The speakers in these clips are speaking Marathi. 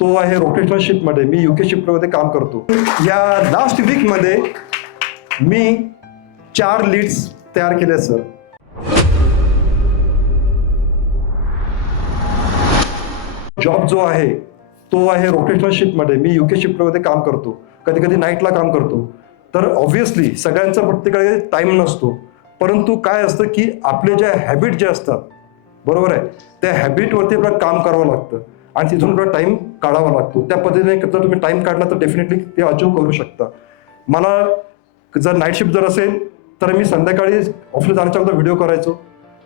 तो आहे रोटेशनल शिफ्टमध्ये. मी UK शिफ्टमध्ये काम करतो. या लास्ट वीकमध्ये मी 4 लीड्स तयार केले सर. जॉब जो आहे तो आहे रोटेशनल शिफ्टमध्ये. मी UK शिफ्टमध्ये काम करतो. कधी कधी नाईटला काम करतो. तर ऑब्व्हियसली सगळ्यांचा प्रत्येकाकडे टाइम नसतो. परंतु काय असतं की आपले जे हॅबिट जे असतात, बरोबर आहे, त्या हॅबिटवरती आपल्याला काम करावं लागतं आणि तिथून आपला टाइम काढावा लागतो. त्या पद्धतीने जर तुम्ही टाइम काढला तर डेफिनेटली ते अचीव करू शकता. मला जर नाईट शिफ्ट जर असेल तर मी संध्याकाळी ऑफिसला जाण्याच्या अगोदर व्हिडिओ करायचो.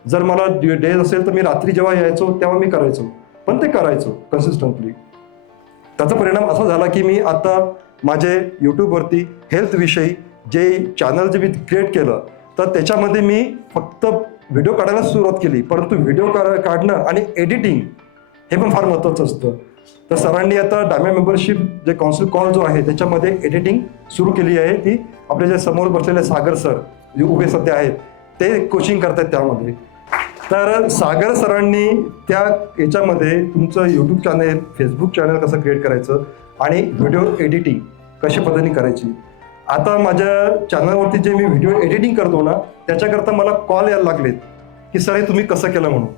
जर मला डे असेल तर मी रात्री जेव्हा यायचो तेव्हा मी करायचो, पण ते करायचो कन्सिस्टंटली. त्याचा परिणाम असा झाला की मी आता माझे यूट्यूबवरती हेल्थविषयी जे चॅनल जे मी क्रिएट केलं तर त्याच्यामध्ये मी फक्त व्हिडिओ काढायला सुरुवात केली. परंतु व्हिडिओ काढणं आणि एडिटिंग हे पण फार महत्त्वाचं असतं. तर सरांनी आता डायमंड मेंबरशिप जे कौन्सिल कॉल जो आहे त्याच्यामध्ये एडिटिंग सुरू केली आहे. ती आपले जे समोर बसलेले सागर सर जे उभे सध्या आहेत ते कोचिंग करतात त्यामध्ये. तर सागर सरांनी त्या याच्यामध्ये तुमचं यूट्यूब चॅनेल, फेसबुक चॅनल कसं क्रिएट करायचं आणि व्हिडिओ एडिटिंग कशा पद्धतीने करायची. आता माझ्या चॅनलवरती जे मी व्हिडिओ एडिटिंग करतो ना त्याच्याकरता मला कॉल यायला लागलेत की सर हे तुम्ही कसं केलं म्हणून.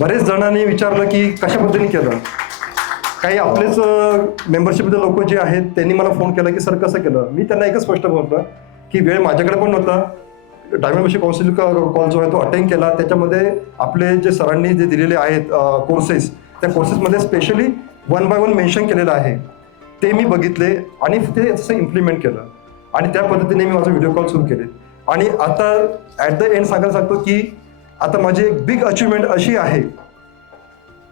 बरेच जणांनी विचारलं की कशा पद्धतीने केलं. काही आपलेच मेंबरशिपचे लोक जे आहेत त्यांनी मला फोन केला की सर कसं केलं. मी त्यांना एकच स्पष्ट बोलतो की वेळ माझ्याकडे पण नव्हता. डायमंड मेंबरशिप कौन्सिल कॉल जो आहे तो अटेंड केला. त्याच्यामध्ये आपले जे सरांनी जे दिलेले आहेत कोर्सेस, त्या कोर्सेसमध्ये स्पेशली 1 by 1 मेन्शन केलेलं आहे. ते मी बघितले आणि ते तसं इम्प्लिमेंट केलं आणि त्या पद्धतीने मी माझे व्हिडिओ कॉल सुरू केले. आणि आता ॲट द एंड सांगायला सांगतो की आता माझी एक बिग अचिव्हमेंट अशी आहे.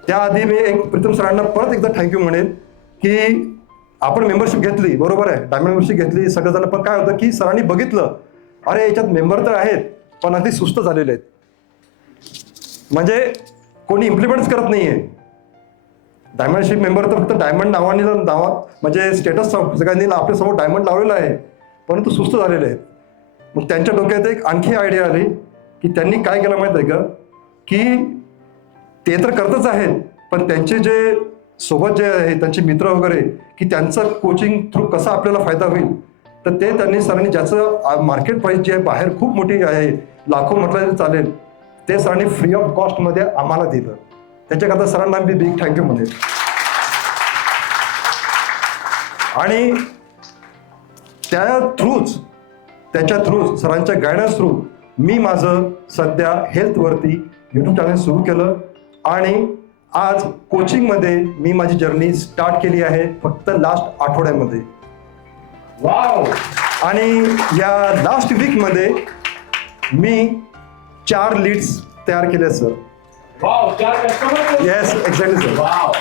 त्याआधी मी एक प्रीतम सरांना परत एकदा थँक्यू म्हणेन की आपण मेंबरशिप घेतली, बरोबर आहे, डायमंड मेंबरशिप घेतली सगळेजण, पण काय होतं की सरांनी बघितलं अरे याच्यात मेंबर तर आहेत पण अगदी सुस्त झालेले आहेत. म्हणजे कोणी इम्प्लिमेंटच करत नाहीये. डायमंडशिप मेंबर तर फक्त डायमंड नावाने म्हणजे स्टेटस सगळ्यांनी आपल्या समोर डायमंड लावलेला आहे परंतु सुस्त झालेले आहेत. मग त्यांच्या डोक्यात एक आणखी आयडिया आली की त्यांनी काय केलं माहिती आहे का की ते तर करतच आहेत पण त्यांचे जे सोबत जे आहे त्यांचे मित्र वगैरे की त्यांचं कोचिंग थ्रू कसा आपल्याला फायदा होईल. तर ते त्यांनी सरांनी ज्याचं मार्केट प्राइस जी आहे बाहेर खूप मोठी आहे, लाखो म्हटलं तरी चालेल, ते सरांनी फ्री ऑफ कॉस्टमध्ये आम्हाला दिलं. त्याच्याकरता सरांना मी बिग थँक्यू म्हणेन. आणि त्याच्या थ्रूच सरांच्या गायडन्स थ्रू मी माझं सध्या हेल्थवरती यूट्यूब चॅनल सुरू केलं आणि आज कोचिंगमध्ये मी माझी जर्नी स्टार्ट केली आहे फक्त लास्ट आठवड्यामध्ये. वाव. आणि या लास्ट वीकमध्ये मी 4 लीड्स तयार केले sir. Wow, 4 customer. Yes, exactly sir. Wow.